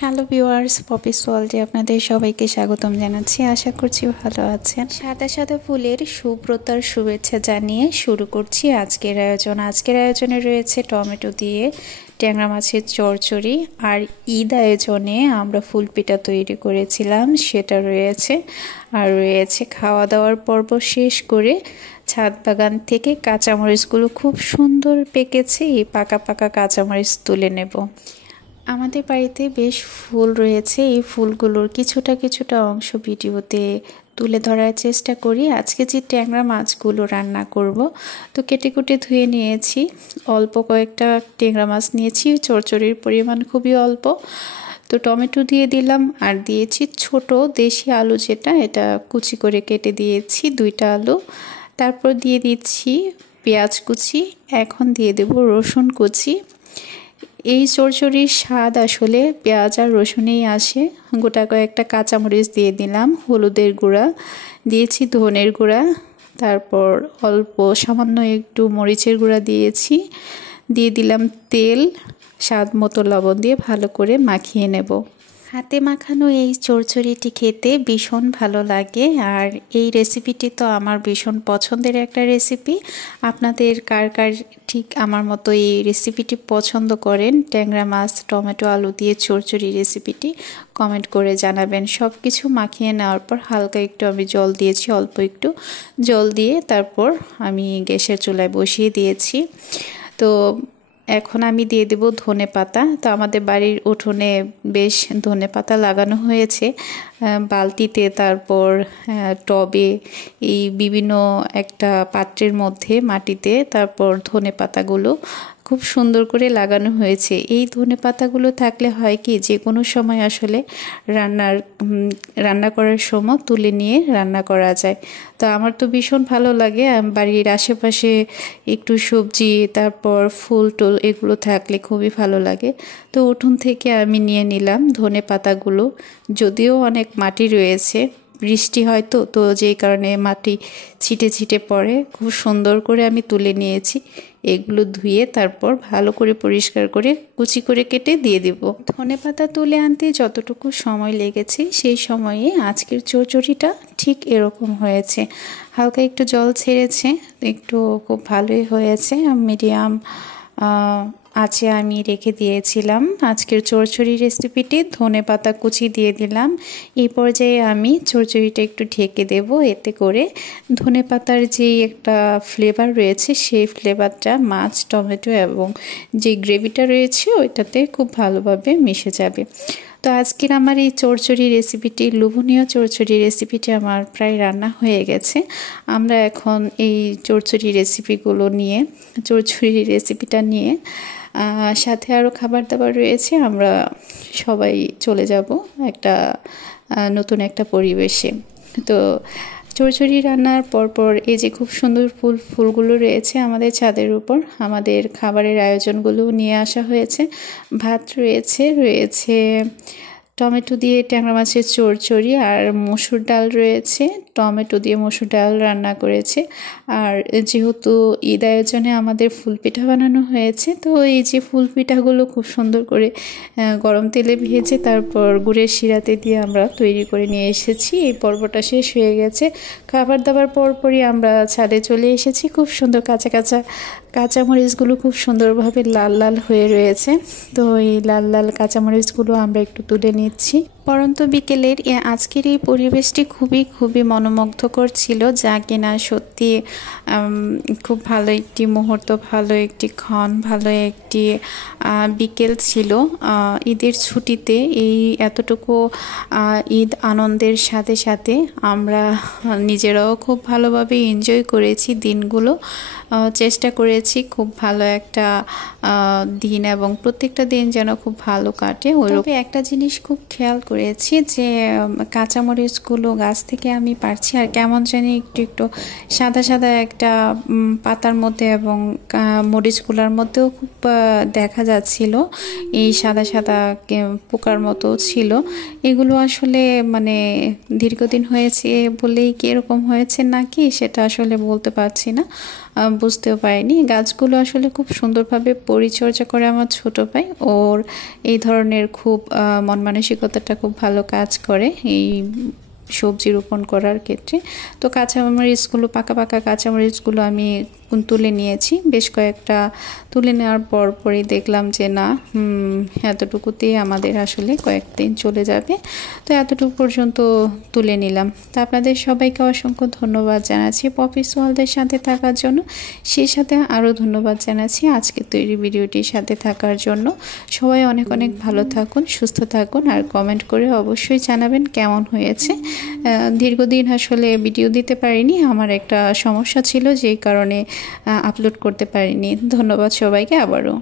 Hello viewers, Poppy's ওয়ার্ল্ডে আপনাদের সবাইকে স্বাগতম জানাচ্ছি। আশা করছি ভালো আছেন। সাদা সাদা ফুলের শুভ্রতার শুভেচ্ছা জানিয়ে শুরু করছি আজকের আয়োজন। আজকের আয়োজনে রয়েছে টমেটো দিয়ে ট্যাংরা মাছের চচ্চড়ি, আর ঈদ আয়োজনে আমরা ফুল পিঠা তৈরি করেছিলাম সেটা রয়েছে, আর রয়েছে খাওয়া দাওয়ার পর্ব শেষ করে ছাদ বাগান থেকে কাঁচামরিচগুলো খুব সুন্দর পেকেছে, এই পাকা পাকা কাঁচামরিচ তুলে নেব। আমাদের বাড়িতে বেশ ফুল রয়েছে, এই ফুলগুলোর কিছুটা অংশ ভিডিওতে তুলে ধরার চেষ্টা করি। আজকে যে ট্যাংরা মাছগুলো রান্না করব, তো কেটে কুটে ধুয়ে নিয়েছি। অল্প কয়েকটা ট্যাংরা মাছ নিয়েছি, চচ্চড়ির পরিমাণ খুবই অল্প। তো টমেটো দিয়ে দিলাম, আর দিয়েছি ছোট দেশি আলু, এটা কুচি করে কেটে দিয়েছি 2টা আলু। তারপর দিয়ে দিচ্ছি পেঁয়াজ কুচি, এখন দিয়ে দেব রসুন কুচি। এই চচ্চড়ির স্বাদ আসলে পেঁয়াজ আর রসুনেই আসে। গোটা কয়েকটা কাঁচামরিচ দিয়ে দিলাম, হলুদের গুঁড়া দিয়েছি, ধনের গুঁড়া, তারপর অল্প সামান্য একটু মরিচের গুঁড়া দিয়েছি, দিয়ে দিলাম তেল, স্বাদ মতো লবণ দিয়ে ভালো করে মাখিয়ে নেব। হাতে মাখানো এই চচ্চড়িটি খেতে ভীষণ ভালো লাগে, আর এই রেসিপিটি তো আমার ভীষণ পছন্দের একটা রেসিপি। আপনাদের কার কার ঠিক আমার মতো এই রেসিপিটি পছন্দ করেন, ট্যাংরা মাছ টমেটো আলু দিয়ে চচ্চড়ি রেসিপিটি কমেন্ট করে জানাবেন। সব কিছু মাখিয়ে নেওয়ার পর হালকা একটু আমি জল দিয়েছি, অল্প একটু জল দিয়ে তারপর আমি গ্যাসের চুলায় বসিয়ে দিয়েছি। তো এখন আমি দিয়ে দেব ধনে পাতা। তো আমাদের বাড়ির উঠোনে বেশ ধনে পাতা লাগানো হয়েছে, বালতিতে, তারপর টবে, এই বিভিন্ন একটা পাত্রের মধ্যে মাটিতে, তারপর ধনে পাতাগুলো খুব সুন্দর করে লাগানো হয়েছে। এই ধনে পাতাগুলো থাকলে হয় কি, যে কোনো সময় আসলে রান্না করার সময় তুলে নিয়ে রান্না করা যায়। তো আমার তো ভীষণ ভালো লাগে, বাড়ির আশেপাশে একটু সবজি তারপর ফুল টুল এগুলো থাকলে খুবই ভালো লাগে। তো উঠোন থেকে আমি নিয়ে নিলাম ধনে পাতাগুলো, যদিও অনেক মাটি রয়েছে, বৃষ্টি হয় তো যেই কারণে মাটি ছিটে ছিটে পড়ে। খুব সুন্দর করে আমি তুলে নিয়েছি, এগুলো ধুয়ে তারপর ভালো করে পরিষ্কার করে কুচি করে কেটে দিয়ে দিব। ধনেপাতা তুলে আনতে যতটুকু সময় লেগেছে সেই সময়ে আজকের চচ্চড়িটা ঠিক এরকম হয়েছে। হালকা একটু জল ছেড়েছে, একটু খুব ভালোই হয়েছে। মিডিয়াম আছে আমি রেখে দিয়েছিলাম আজকের চচ্চড়ি রেসিপিটি। ধনেপাতা কুচি দিয়ে দিলাম। এই পর্যায়ে আমি চচ্চড়িটা একটু ঢেকে দেব, এতে করে ধনেপাতার যে একটা ফ্লেভার রয়েছে সেই ফ্লেভারটা মাছ টমেটো এবং যে গ্রেভিটা রয়েছে ওইটাতে খুব ভালোভাবে মিশে যাবে। তো আজকের আমার এই চচ্চড়ি রেসিপিটি, লোভনীয় চচ্চড়ি রেসিপিটি আমার প্রায় রান্না হয়ে গেছে। আমরা এখন এই চচ্চড়ি রেসিপিটা নিয়ে সাথে আরও খাবার দাবার রয়েছে, আমরা সবাই চলে যাব একটা নতুন একটা পরিবেশে। তো চচ্চড়ি রান্নার পরপর এই যে খুব সুন্দর ফুলগুলো রয়েছে আমাদের ছাদের উপর, আমাদের খাবারের আয়োজনগুলো নিয়ে আসা হয়েছে। ভাত রয়েছে টমেটো দিয়ে ট্যাংরা মাছের চচ্চড়ি, আর মসুর ডাল রয়েছে, টমেটো দিয়ে মসুর ডাল রান্না করেছে। আর যেহেতু ঈদ আয়োজনে আমাদের ফুল পিঠা বানানো হয়েছে, তো এই যে ফুল পিঠাগুলো খুব সুন্দর করে গরম তেলে ভেজে তারপর গুড়ের শিরাতে দিয়ে আমরা তৈরি করে নিয়ে এসেছি। এই পর্বটা শেষ হয়ে গেছে। খাবার দাবার পরপরই আমরা ছাদে চলে এসেছি। খুব সুন্দর কাঁচামরিচগুলো খুব সুন্দরভাবে লাল লাল হয়ে রয়েছে। তো এই লাল লাল কাঁচামরিচগুলো আমরা একটু তুলে নিচ্ছি। পরন্ত বিকেলের আজকের এই পরিবেশটি খুবই মনোমুগ্ধকর ছিল, যা কিনা সত্যি খুব ভালো একটি মুহূর্ত, ভালো একটি ক্ষণ, ভালো একটি বিকেল ছিল। ঈদের ছুটিতে এই এতটুকু ঈদ আনন্দের সাথে সাথে আমরা নিজেরাও খুব ভালোভাবে এনজয় করেছি দিনগুলো। চেষ্টা করেছি খুব ভালো একটা দিন, এবং প্রত্যেকটা দিন যেন খুব ভালো কাটে। ওইরকম একটা জিনিস খুব খেয়াল করেছি যে কাঁচামরিচগুলো গাছ থেকে আমি পারছি, আর কেমন জানি একটু সাদা সাদা একটা পাতার মধ্যে এবং মরিচগুলোর মধ্যেও খুব দেখা যাচ্ছিল এই সাদা সাদা পোকার মতো ছিল। এগুলো আসলে মানে দীর্ঘদিন হয়েছে বলেই কি এরকম হয়েছে নাকি সেটা আসলে বলতে পারছি না। বুঝতেও পারিনি। গাছগুলো আসলে খুব সুন্দরভাবে পরিচর্যা করে আমার ছোট ভাই। ওর এই ধরনের খুব মন মানসিকতাটা খুব ভালো কাজ করে এই সবজি রোপণ করার ক্ষেত্রে। তো কাঁচামরিচগুলো পাকা পাকা কাঁচামরিচগুলো আমি তুলে নিয়েছি। বেশ কয়েকটা তুলে নেওয়ার পরই দেখলাম যে না, এতটুকুতেই আমাদের আসলে কয়েকদিন চলে যাবে। তো এতটুকু পর্যন্ত তুলে নিলাম। তো আপনাদের সবাইকে অসংখ্য ধন্যবাদ জানাচ্ছি পপিস ওয়ার্ল্ডের সাথে থাকার জন্য। সেই সাথে আরও ধন্যবাদ জানাচ্ছি আজকে তৈরি ভিডিওটির সাথে থাকার জন্য। সবাই অনেক অনেক ভালো থাকুন, সুস্থ থাকুন, আর কমেন্ট করে অবশ্যই জানাবেন কেমন হয়েছে। দীর্ঘদিন আসলে ভিডিও দিতে পারিনি, আমার একটা সমস্যা ছিল যেই কারণে আপলোড করতে পারিনি। ধন্যবাদ সবাইকে আবারও।